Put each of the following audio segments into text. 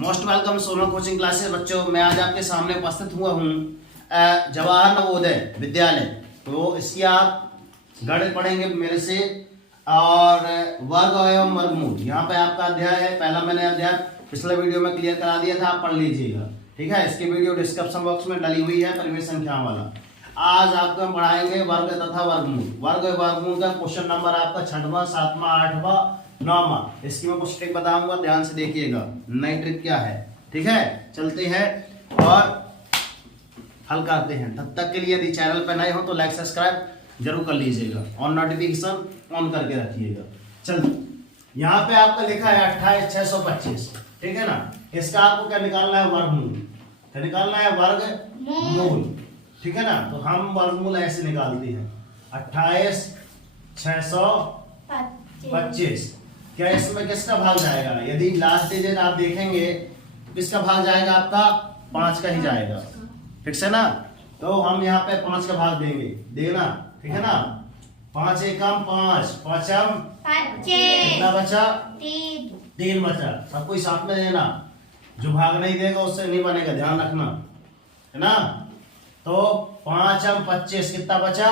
Most welcome Sonal coaching classes. बच्चों, मैं आज आपके सामने उपस्थित हुआ हूँ जवाहर नवोदय विद्यालय। तो इसकी आप गणित पढ़ेंगे मेरे से और वर्ग एवं वर्गमूल। यहाँ पे आपका अध्याय है पहला। मैंने अध्याय पिछले वीडियो में क्लियर करा दिया था, आप पढ़ लीजिएगा। ठीक है, इसकी वीडियो डिस्क्रिप्शन बॉक्स में डली हुई है परिमेय संख्या वाला। आज आपको हम पढ़ाएंगे वर्ग तथा वर्गमूल। वर्ग और वर्गमूल का क्वेश्चन नंबर आपका 6वां, 7वां, 8वां, 9वां। इसकी मैं कुछ ट्रिक बताऊंगा, ध्यान से देखिएगा नई ट्रिक क्या है। ठीक है, चलते हैं और हल करते हैं। तब तक के लिए यदि चैनल पर नए हो तो लाइक सब्सक्राइब जरूर कर लीजिएगा और नोटिफिकेशन ऑन करके रखिएगा। चल, यहाँ पे आपका लिखा है 28,625। ठीक है ना, इसका आपको क्या निकालना है? वर्गमूल। क्या निकालना है? वर्गमूल। ठीक है ना, तो हम वर्गमूल ऐसे निकालते हैं 28,625। क्या इसमें किसका भाग जाएगा? यदि लास्ट डिजिट आप देखेंगे तो किसका भाग जाएगा? आपका 5 का ही जाएगा। ठीक है ना, तो हम यहाँ पे 5 का भाग देंगे, देना। ठीक है ना, 5 एकम 5, 5m 25, कितना बचा? 3 बचा। सब कोई साथ में देना, जो भाग नहीं देगा उससे नहीं बनेगा, ध्यान रखना है ना। तो 5m 25, कितना बचा?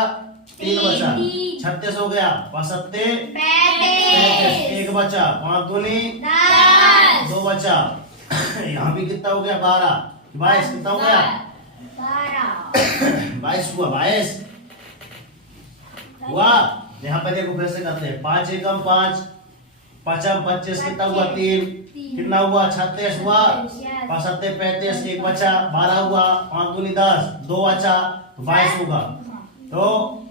3 बचा। 36 हो गया, 5 35, 1 बचा, 5 दूनी 2 बचा। यहाँ भी कितना हो गया? 12, 22, कितना हो गया? 22 हुआ, 22 हुआ। यहाँ पे देखो फिर से करते हैं 5 एकम 5, 5m 25, कितना हुआ? 3, कितना हुआ? 36 हुआ, 5 35, 1 बचा, 12 हुआ, 5 दूनी 10, 2 बचा, 22 होगा। तो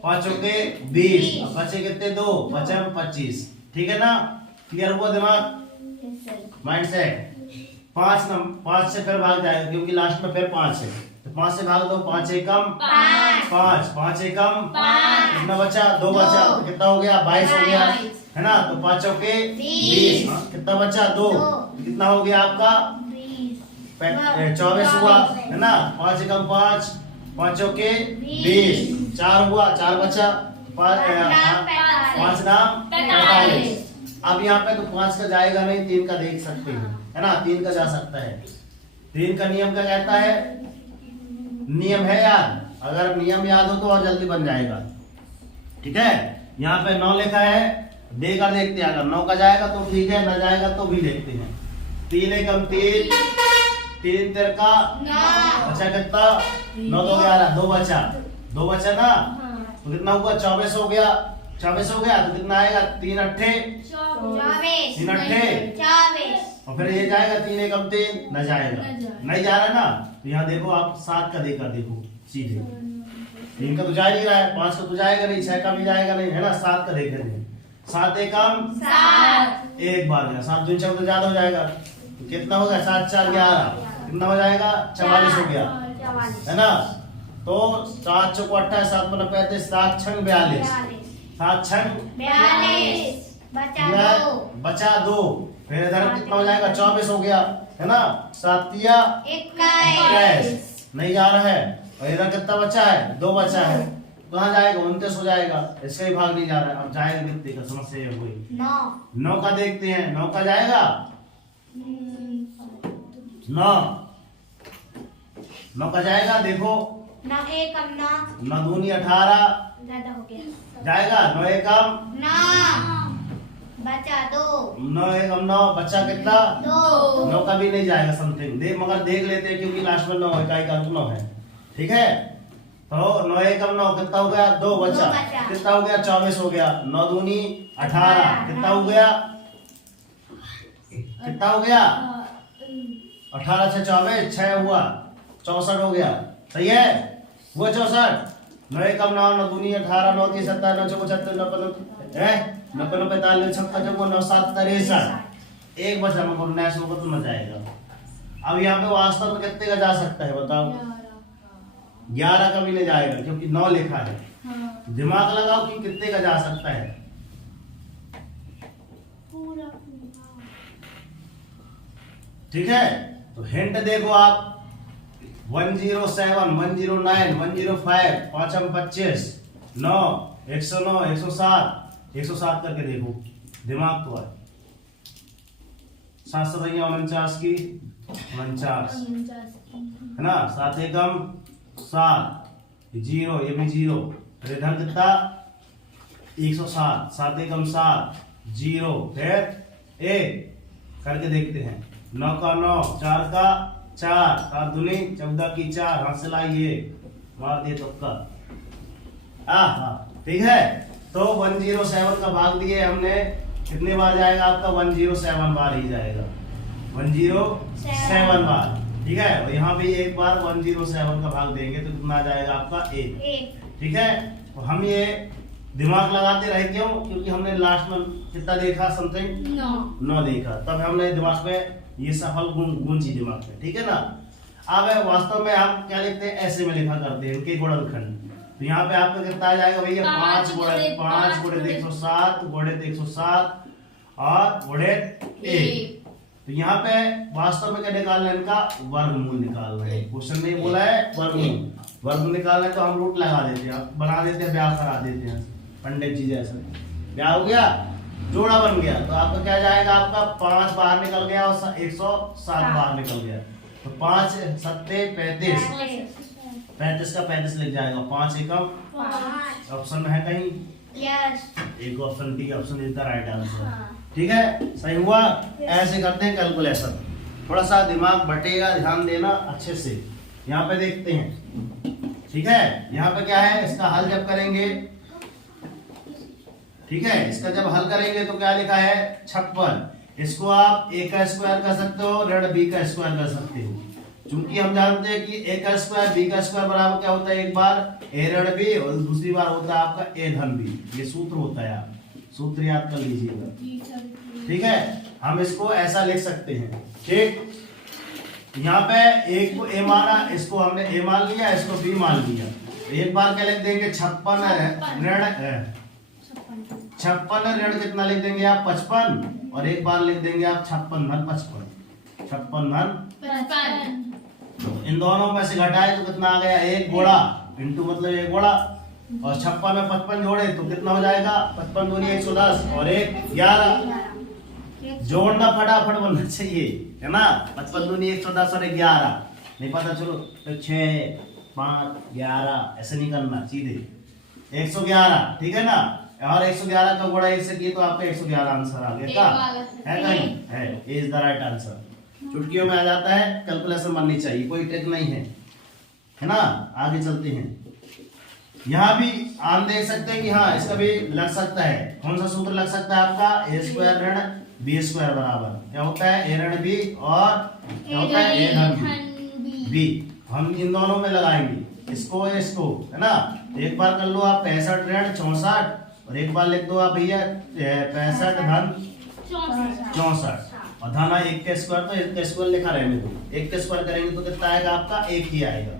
5 के 20, अब बचे कितने? 2, 5m 25। ठीक है ना, क्लियर हुआ? दिमाग माइंड सेट। 5 से फिर भाग जाएगा क्योंकि लास्ट में फिर 5 है, तो 5 से भाग दो। 5 एकम 5, 5 एकम 5, कितना बचा? 2 बचा, तो कितना हो गया? 22 हो गया, है ना। तो 5 के 20, कितना बचा? 2, कितना हो गया आपका? 24 हुआ, है ना। 5 एकम 5, 5 के 20, 4 हुआ, 4 बचा, 5 नाम 45। अब यहाँ पे तो 5 का जाएगा नहीं, 3 का देख सकते हैं, है ना। 3 का जा सकता है। 3 का नियम क्या कहता है? नियम है याद, अगर नियम याद हो तो और जल्दी बन जाएगा। ठीक है, यहाँ पे 9 लिखा है, देकर देखते हैं। अगर 9 का जाएगा तो ठीक है, न जाएगा तो भी देखते हैं। 3 एकम 3, 3 तेर का 9, बचा कितना? 9 2 11, 2 बचा, 2 बचा ना, तो कितना हुआ? 24 हो गया, 24 हो गया, तो कितना आएगा? 3 अट्ठे 24, और फिर ये जाएगा 3 एकम 3, न जाएगा, नहीं जा रहा ना। तो यहाँ देखो आप 7 का देकर देखो सीधे। 3 का तो जा नहीं रहा है, 5 का तो जाएगा नहीं, 6 का भी जाएगा नहीं, है ना। 7 का देखेंगे। 7 एकम 7, एक बार गया, 7 दूनी 6 तो ज्यादा हो जाएगा, तो कितना हो गया? 7 4 11, कितना हो जाएगा? 44 हो गया, है ना। तो 7 चौको 28, 7 पंजे 35, 7 छंग 42, 7 छंग 42, बचा 2। फिर इधर कितना हो जाएगा? 24 हो गया, है ना। 7 तिया 21, नहीं जा रहा है। और इधर कितना बचा है? 2 बचा है, कहाँ जाएगा? 29 हो जाएगा, इसका ही भाग नहीं जा रहा है। अब जाएगा कितने का? समस्या ये हुई 9 का देखते हैं। 9 का जाएगा? 9 का जाएगा, देखो। 9 एकम 9, 9 दूनी 18, ज्यादा हो गया, जाएगा। 9 एकम 9 बचा 2, 9 एकम 9, बचा कितना? 2। 9 का भी नहीं जाएगा समथिंग, मगर देख लेते हैं क्योंकि लास्ट में 9 इकाई का 9 है। ठीक है, तो 9 एकम 9, कितना हो गया? 2 बचा, कितना हो गया? 24 हो गया। 9 दूनी 18, कितना हो गया? कितना हो गया? 18 से 24, 6 हुआ, 64 हो गया। सही है, वो 64। 9 एकम 9, 9 दूनी 18, 9 तीन 17, 9 चौको 36, 9 9 45, 56, 9 7 63, एक बचा, मगर 19 होगा तो न जाएगा। अब यहाँ पे वास्तव में कितने का जा सकता है बताओ? 11 का भी नहीं जाएगा क्योंकि 9 लिखा है। दिमाग लगाओ कि कितने का जा सकता है। ठीक है, तो हिंट देखो आप। 107, 109, 105, 5m 25, 9, 109, 107, 107 करके देखो, दिमाग तो है। 7 7 49 की 49 है ना। 7 एकम 7, 0 ये भी 0, इधर कितना 107, 7 एकम 7, 0 फिर 1 करके देखते हैं। 9 का 9, 4 का 4, 7 दूनी 14 की 4, हाथ से लाइए मार दिए तुक्का। हाँ ठीक है। तो 107 का भाग दिए हमने, कितने बार जाएगा आपका 107 बार ही जाएगा, 107 बार। ठीक है, और यहाँ भी एक बार 107 का भाग देंगे तो कितना आ जाएगा आपका 1। ठीक है, तो हम ये दिमाग लगाते रहे, क्यों? क्योंकि हमने लास्ट में कितना देखा, समथिंग 9 देखा, तब हमने दिमाग में ये सफल गूंजी दिमाग में। ठीक है ना। अब वास्तव में हम क्या लिखते हैं, ऐसे में लिखा करते हैं इनके गुणनखंड। तो यहाँ पे आपका कितना आ जाएगा भैया 5 गुणे 107 गुणे 107 और गुणे 1। तो यहाँ पे वास्तव में क्या निकालना है, इनका वर्गमूल निकालना है। क्वेश्चन में बोला है वर्गमूल निकालना है, तो हम रूट लगा देते हैं, बना देते हैं, ब्याह करा देते हैं पंडित जी जैसे। ब्याह हो गया, जोड़ा बन गया, तो आपका क्या जाएगा, आपका 5 बाहर निकल गया और 107 बाहर निकल गया। तो 5 7 35, 35 का 35 लिख जाएगा। 5 एकम ऑप्शन में है कहीं, एक option D, option is the right answer. ठीक है, सही हुआ। ऐसे करते हैं कैलकुलेशन, थोड़ा सा दिमाग बटेगा, ध्यान देना अच्छे से। यहाँ पे देखते हैं। ठीक है, यहाँ पे क्या है, इसका हल जब करेंगे, ठीक है, इसका जब हल करेंगे तो क्या लिखा है 56। इसको आप a का स्क्वायर कर सकते हो, ऋण b का स्क्वायर कर सकते हो। चूंकि हम जानते हैं कि a का स्क्वायर b का स्क्वायर बराबर क्या होता है, एक बार a ऋण b और दूसरी बार होता है आपका a धन b। ये सूत्र होता है, आप सूत्र याद कर लीजिएगा। ठीक है, हम इसको ऐसा लिख सकते हैं। ठीक, यहाँ पे एक को a माना, इसको हमने a मान लिया, इसको b मान लिया। एक बार क्या लिख देंगे 56 ऋण 56 ऋण कितना लिख देंगे आप 55, और एक बार लिख देंगे आप 56 धन 55, 56 धन। तो इन दोनों में से घटाए तो कितना आ गया, 1 गुणा इंटू मतलब 1 गुणा, और 56 में 55 जोड़े तो कितना हो जाएगा 55 दूनी 110 और 1 11। जोड़ना फटाफट बनना चाहिए, है ना। 55 दूनी 110 और 11 नहीं पता, चलो तो 6 5 11 ऐसे नहीं करना, सीधे 111। ठीक है ना, और 111 का गुणा 1 से किए तो आपका 111 आंसर आ गया। क्या है, कहीं है, इज द राइट आंसर। चुटकियों में आ जाता है, कैलकुलेशन बननी चाहिए, कोई ट्रिक नहीं है ना। आगे चलते हैं। यहाँ भी आप देख सकते हैं कि हाँ, इसका भी लग सकता है। कौन सा सूत्र लग सकता है आपका, a स्क्वायर ऋण b स्क्वायर बराबर क्या होता है, a ऋण b और क्या होता है a धन b। हम इन दोनों में लगाएंगे, इसको है ना। एक बार कर लो आप 65 ऋण 64, और एक बार लिख दो आप भैया 65 धन 64, और धन 1 का स्क्वायर, तो 1 का स्क्वायर लिखा रहने दो। 1 का स्क्वायर करेंगे तो कितना आएगा आपका 1 ही आएगा।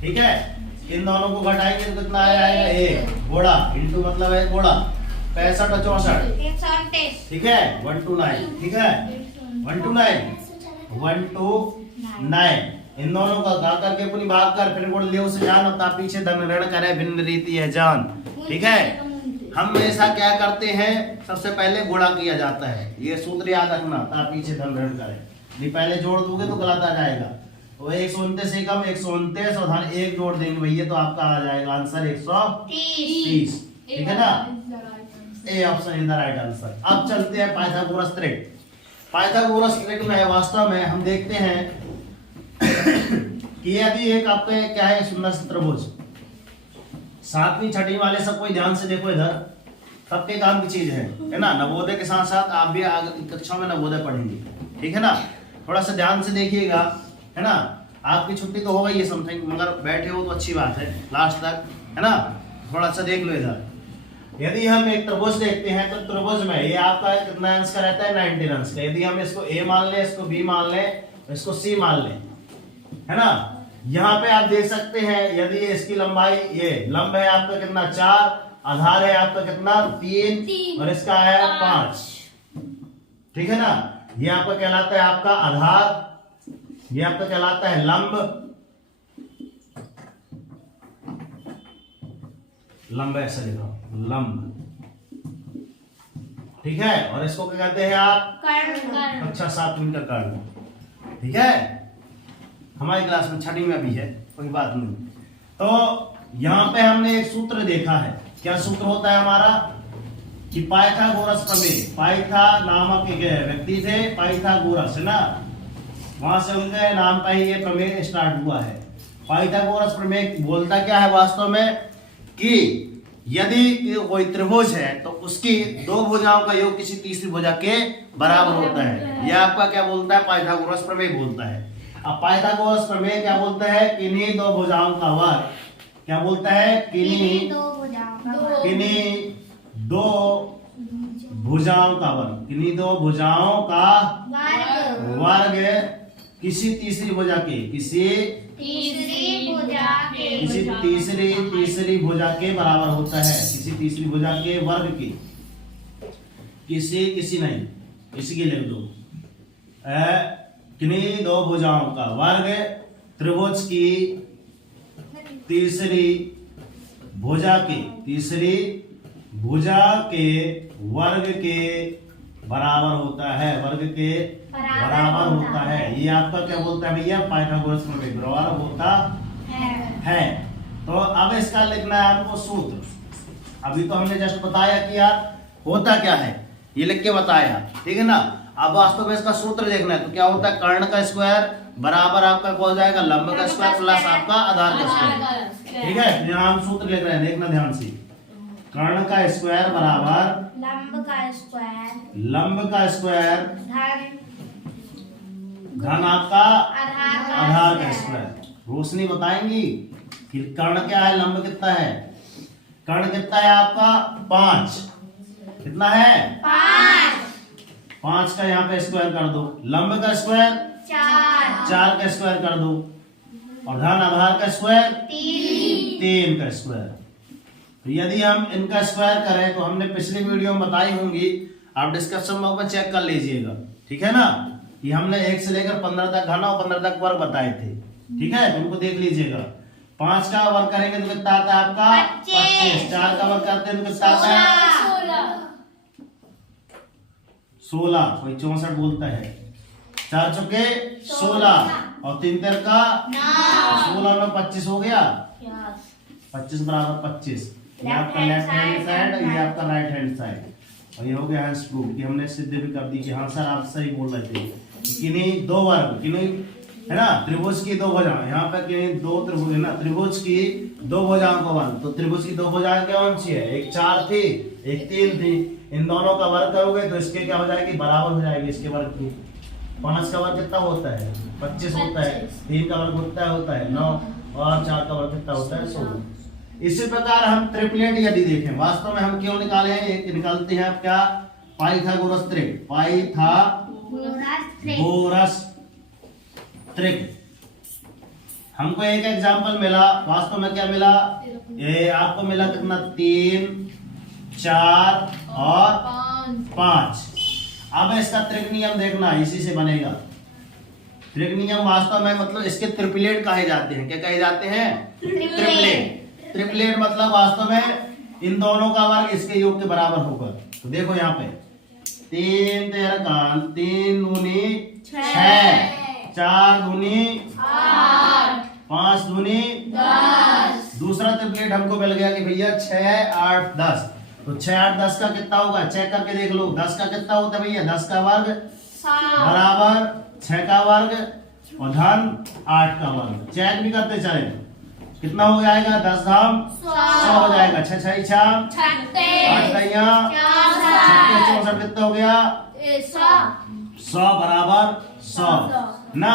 ठीक है, इन दोनों को घटाएंगे तो कितना आएगा 1 गुणा इंटू मतलब है गुणा 65 और 64। ठीक है, 129। ठीक है, 129 इन दोनों का गा करके अपनी भाग कर, फिर गुण ले उसे जान, और पीछे धन ऋण करे भिन्न रीति है जान। ठीक है, हम ऐसा क्या करते हैं, सबसे पहले गुणा किया जाता है, ये सूत्र याद रखना, पीछे धन ऋण करे। नहीं पहले जोड़ दोगे तो गलत आ जाएगा। तो 129 एकम 129 और धन 1 जोड़ देंगे भैया, तो आपका आ जाएगा आंसर 130। ठीक है ना, A option is the right answer. अब चलते हैं पाइथागोरस ट्रिक। पाइथागोरस ट्रिक में वास्तव में हम देखते हैं कि यदि एक आपके क्या है सुंदर सा त्रिभुज, 7वीं 6वीं वाले सब कोई ध्यान से देखो, इधर सबके काम की चीज है ना। नवोदय के साथ साथ आप भी कक्षा में नवोदय पढ़ेंगे, ठीक है ना। थोड़ा सा ध्यान से देखिएगा, है ना। आपकी छुट्टी तो हो गई है समथिंग, मगर बैठे हो तो अच्छी बात है लास्ट तक, है ना। थोड़ा सा देख लो इधर। यदि हम एक त्रिभुज देखते हैं तो त्रिभुज में ये आपका कितना अंश का रहता है 19 अंश का। यदि हम इसको a मान लें, इसको b मान लें, इसको c मान लें, है ना। यहाँ पे आप देख सकते हैं, यदि इसकी लंबाई ये लंब है आपका कितना 4, आधार है आपका कितना 3 और इसका है 5। ठीक है ना, ये आपका कहलाता है आपका आधार, ये आपका कहलाता है लंब। लंब ऐसा लिखो, लंब। ठीक है, और इसको क्या कहते हैं आप कर्ण। कक्षा 7वीं का कर्ण। ठीक है, हमारी क्लास में छठी में भी है, कोई बात नहीं। तो यहाँ पे हमने एक सूत्र देखा है, क्या सूत्र होता है हमारा कि पाइथागोरस प्रमेय, पाइथा नामक एक व्यक्ति थे, पाइथागोरस है ना, वहां से उनके नाम पर ही ये प्रमेय स्टार्ट हुआ है। पाइथागोरस प्रमेय बोलता क्या है वास्तव में कि यदि कोई त्रिभुज है तो उसकी दो भुजाओं का योग किसी तीसरी भुजा के बराबर होता है। यह आपका क्या बोलता है, पाइथागोरस प्रमेय बोलता है। अब पाइथागोरस प्रमेय क्या बोलता है, किन्हीं दो भुजाओं का वर्ग, क्या बोलता है, किन्हीं दो भुजाओं का वर्ग, किन्हीं दो भुजाओं का वर्ग किसी तीसरी भुजा के, किसी तीसरी भुजा के बराबर होता है, किसी तीसरी भुजा के वर्ग की, किसी नहीं, किसी के लिख दो, किन्हीं दो भुजाओं का वर्ग त्रिभुज की तीसरी भुजा के वर्ग के बराबर होता है, वर्ग के बराबर होता है। ये आपका क्या बोलता है भैया, पाइथागोरस प्रमेय बराबर होता है। तो अब इसका लिखना है आपको सूत्र। अभी तो हमने जस्ट बताया कि यार होता क्या है, ये लिख के बताया, ठीक है ना। अब वास्तव में इसका सूत्र देखना है, तो क्या होता है, कर्ण का स्क्वायर बराबर आपका क्या हो जाएगा, लंब का स्क्वायर प्लस आपका आधार का स्क्वायर, ठीक है। यहाँ हम सूत्र लिख रहे हैं, देखना ध्यान से, कर्ण का स्क्वायर बराबर लंब का स्क्वायर धन आपका आधार का स्क्वायर। रोशनी बताएंगी कि कर्ण क्या है, लंब कितना है, कर्ण कितना है आपका 5, कितना है 5 का यहाँ पे स्क्वायर कर दो, लंब का स्क्वायर 4 का स्क्वायर कर दो, और धन आधार का स्क्वायर 3 का स्क्वायर। तो यदि हम इनका स्क्वायर करें तो हमने पिछली वीडियो में बताई होंगी, आप डिस्क्रिप्शन बॉक्स में चेक कर लीजिएगा, ठीक है ना। कि हमने 1 से लेकर 15 तक घन और 15 तक वर्ग बताए थे, ठीक है, तो उनको देख लीजिएगा। 5 का वर्ग करेंगे तो कितना आता है आपका 25, 4 का वर्ग करते हैं तो कितना आता है 16, कोई 64 बोलता है, 4 चौके 16 और 3 तेर का 16 में 25 हो गया, 25 बराबर 25। ये आपका लेफ्ट हैंड साइड, ये आपका राइट हैंड साइड, और ये हो गया हैंड्स प्रूफ कि हमने सिद्ध भी कर दी कि हाँ सर आप सही बोल रहे थे। किन्हीं दो वर्ग, किन्हीं है ना, त्रिभुज की दो भुजाएं, यहाँ पर किन्हीं दो त्रिभुज है ना, त्रिभुज की दो भुजाओं का वर्ग, तो त्रिभुज की दो भुजाएं कौन सी है, एक 4 थी एक 3 थी, इन दोनों का वर्ग करोगे तो इसके क्या हो जाएगी, बराबर हो जाएगी इसके वर्ग की। 5 का वर्ग कितना होता है 25 होता है, 3 का वर्ग होता है 9, और 4 का वर्ग कितना होता है 16। इसी प्रकार हम ट्रिपलेट यदि देखें, वास्तव में हम क्यों निकाले हैं, एक निकालते हैं आप क्या, पाइथागोरस त्रिक, पाइथागोरस त्रिक। हमको एक एग्जांपल मिला, वास्तव में क्या मिला, ये आपको मिला कितना 3, 4 और 5। अब इसका त्रिक नियम देखना, इसी से बनेगा। त्रिक नियम वास्तव में मतलब इसके ट्रिपलेट कहे जाते हैं, क्या कहे जाते हैं, ट्रिपलेट। ट्रिपलेट मतलब वास्तव में इन दोनों का वर्ग इसके योग के बराबर होगा। तो देखो यहाँ पे 3 तेरह कान, 3 दूनी 6, 4 दूनी 8, 5 दूनी 10। दूसरा ट्रिपलेट हमको मिल गया कि भैया 6, 8, 10। तो 6, 8, 10 का कितना होगा, चेक करके देख लो, 10 का कितना होता है भैया, 10 का वर्ग बराबर 6 का वर्ग और धन 8 का वर्ग। चेक भी करते चले, कितना हो जाएगा, 10 धाम 100 हो जाएगा, 6 6 8 64 कितना हो गया 100 बराबर 100 ना।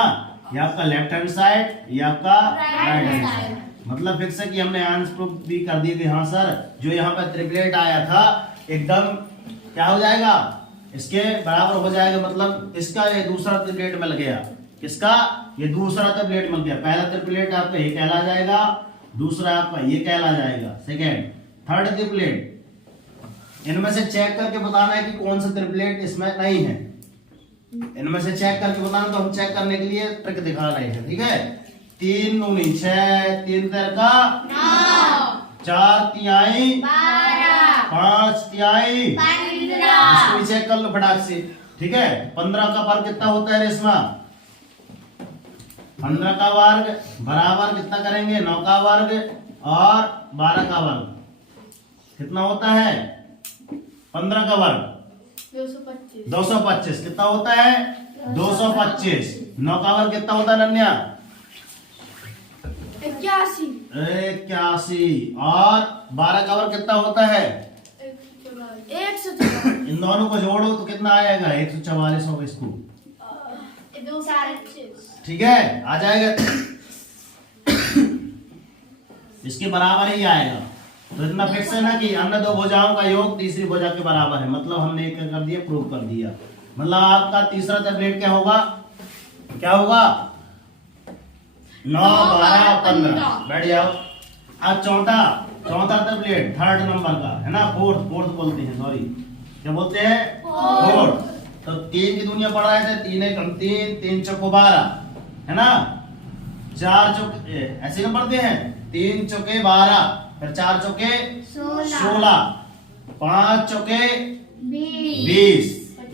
ये आपका लेफ्ट हैंड साइड, ये आपका राइट हैंड साइड। मतलब फिक्स है कि हमने आंसर प्रूफ भी कर दिए कि हाँ सर जो यहाँ पर ट्रिपलेट आया था एकदम क्या हो जाएगा, इसके बराबर हो जाएगा। मतलब इसका ये दूसरा ट्रिपलेट मिल गया, किसका, ये दूसरा ट्रिपलेट मिल गया। पहला ट्रिपलेट आपका ये कहला जाएगा, दूसरा आपका ये कहला जाएगा सेकेंड, थर्ड ट्रिपलेट। इनमें से चेक करके बताना है कि कौन सा ट्रिपलेट इसमें नहीं है, इनमें से चेक करके बताना। तो हम चेक करने के लिए ट्रिक दिखा रहे हैं, ठीक है। 3 दूनी 6, 3 तेर का 9, 4 तिहाई 12, 5 तिहाई 15। इसको भी चेक कर लो फटाक से, ठीक है। 15 का वर्ग कितना होता है रेशमा, 15 का वर्ग बराबर कितना करेंगे 9 का वर्ग और 12 का वर्ग कितना होता है 15 का वर्ग 225 कितना होता है 225। 9 का वर्ग कितना होता है नन्या 81 और 12 का वर्ग कितना होता है 144 इन दोनों को जोड़ो तो कितना आएगा 144 होगा इसको ठीक है आ जाएगा इसके बराबर ही आएगा। तो इतना फिक्स है ना कि अन्य दो भुजाओं का योग तीसरी भुजा के बराबर है, मतलब हमने एक कर दिया प्रूव कर दिया। मतलब आपका तीसरा टेबलेट क्या होगा 9 12 15 बैठ जाओ। अब चौथा टेबलेट थर्ड नंबर का है ना फोर्थ बोलते हैं सॉरी क्या बोलते हैं फोर्थ। तो 3 की दुनिया पढ़ रहे थे 3 एक 3 चौको 12 है ना 4 चौके ऐसे ना पढ़ते हैं 3 चौके 12 फिर 4 चौके 16 5 चौके 20।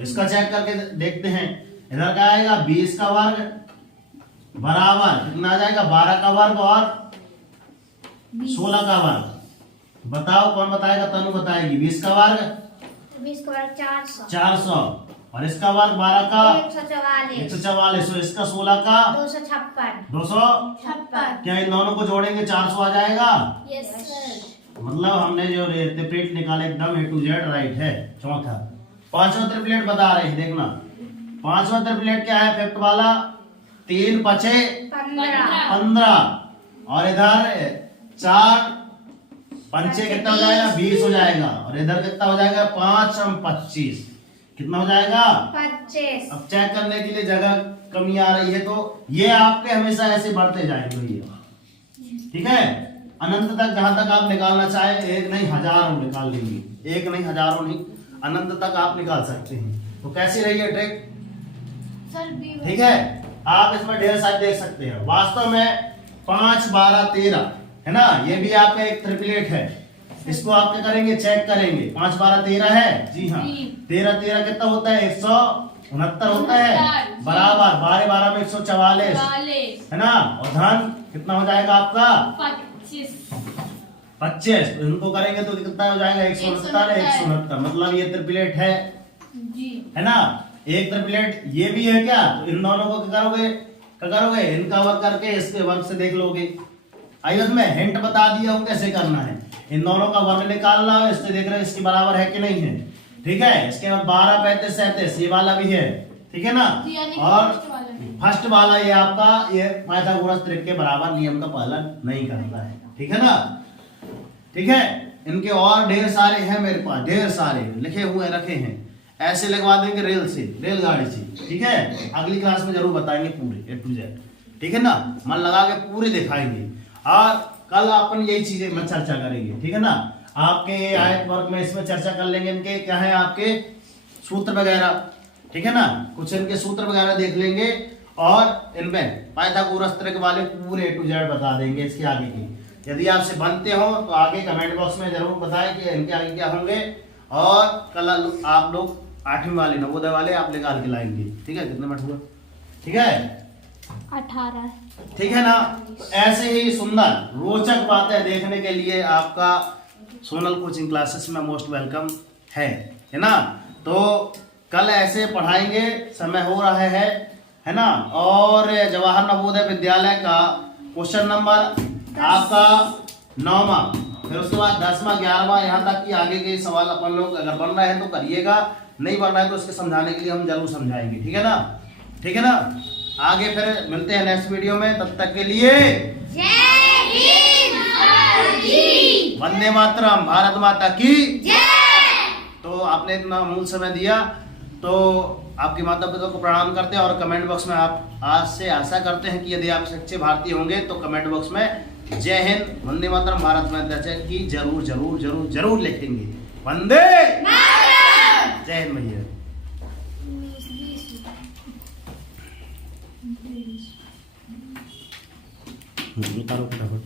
इसका चेक करके देखते हैं इधर क्या आएगा 20 का वर्ग बराबर कितना आ जाएगा 12 का वर्ग और 16 का वर्ग। बताओ कौन बताएगा तनु बताएगी 20 का वर्ग 400 और इसका वर्ग 12 का 144 और इसका 16 का 256 क्या इन दोनों को जोड़ेंगे 400 आ जाएगा। मतलब हमने जो ट्रिपलेट निकाले एकदम A to Z राइट है। चौथा पांचवा ट्रिपलेट बता रहे हैं देखना पांचवा ट्रिपलेट क्या है फिफ्थ वाला 3 5 15 और इधर 4 पंचे कितना हो जाएगा 20 हो जाएगा और इधर कितना हो जाएगा 5 और 25 कितना हो जाएगा 25। अब चेक करने के लिए जगह कमी आ रही है तो ये आपके हमेशा ऐसे बढ़ते जाएंगे भैया ठीक है अनंत तक जहां तक आप निकालना चाहे एक नहीं हजारों निकाल लेंगे एक नहीं हजारों नहीं अनंत तक आप निकाल सकते हैं। तो कैसी रही है ट्रिक ठीक है आप इसमें ढेर सारे देख सकते हैं। वास्तव में 5 12 13 है ना ये भी आपका एक ट्रिपलेट है। इसको आप क्या करेंगे चेक करेंगे 5 12 13 है जी हाँ 13 13 कितना होता है 169 होता है बराबर 12 12 में 144 है ना और धन कितना हो जाएगा आपका 25 इनको करेंगे तो कितना हो जाएगा 169 मतलब ये ट्रिपलेट है ना। एक ट्रिपलेट ये भी है क्या तो इन दोनों को क्या करोगे इनका वर्ग करके इसके वर्ग से देख लोगे। आइए मैं हिंट बता दिया हूं कैसे करना है। इन दोनों का वर्ग निकालना है इससे देख रहे हैं इसके बराबर है कि नहीं है ठीक है। इसके बाद 12 35 37 ये वाला भी है ठीक है ना और फर्स्ट वाला ये आपका ये पाइथागोरस त्रिक के बराबर नियम का पालन नहीं करता है ठीक है ना ठीक है। इनके और ढेर सारे हैं मेरे पास ढेर सारे लिखे हुए रखे हैं ऐसे लगवा देंगे रेलगाड़ी से ठीक है। अगली क्लास में जरूर बताएंगे पूरे A to Z ठीक है ना मन लगा के पूरे दिखाएंगे और कल अपन यही चीजें में चर्चा करेंगे ठीक है ना। आपके आयत वर्ग में इसमें चर्चा कर लेंगे इनके क्या है आपके सूत्र वगैरह ठीक है ना कुछ इनके सूत्र वगैरह देख लेंगे और इनमें पाइथागोरस त्रिक वाले पूरे A to Z बता देंगे इसके आगे की। यदि आपसे बनते हो तो आगे कमेंट बॉक्स में जरूर बताएं कि इनके आगे क्या होंगे और कल आप लोग 8वीं वाले नवोदय वाले आप निकाल के लाएंगे ठीक है। कितने मिनट हुआ ठीक है 18 ठीक है ना। तो ऐसे ही सुंदर रोचक बातें देखने के लिए आपका सोनल कोचिंग क्लासेस में मोस्ट वेलकम है ना। तो कल ऐसे पढ़ाएंगे समय हो रहा है ना। और जवाहर नवोदय विद्यालय का क्वेश्चन नंबर आपका 9वां फिर उसके बाद 10वां 11वां यहाँ तक कि आगे के सवाल अपन लोग अगर बन रहे हैं तो करिएगा नहीं बन रहा है तो उसके समझाने के लिए हम जरूर समझाएंगे ठीक है ना। आगे फिर मिलते हैं नेक्स्ट वीडियो में तब तक के लिए वंदे मातरम भारत माता की तो आपने इतना अमूल्य समय दिया तो आपके माता पिता को प्रणाम करते हैं और कमेंट बॉक्स में आप आज से आशा करते हैं कि यदि आप सच्चे भारतीय होंगे तो कमेंट बॉक्स में जय हिंद वंदे मातरम भारत माता की जरूर जरूर जरूर जरूर लिखेंगे। वंदे जय हिंद भैया। निकालो फटाफट।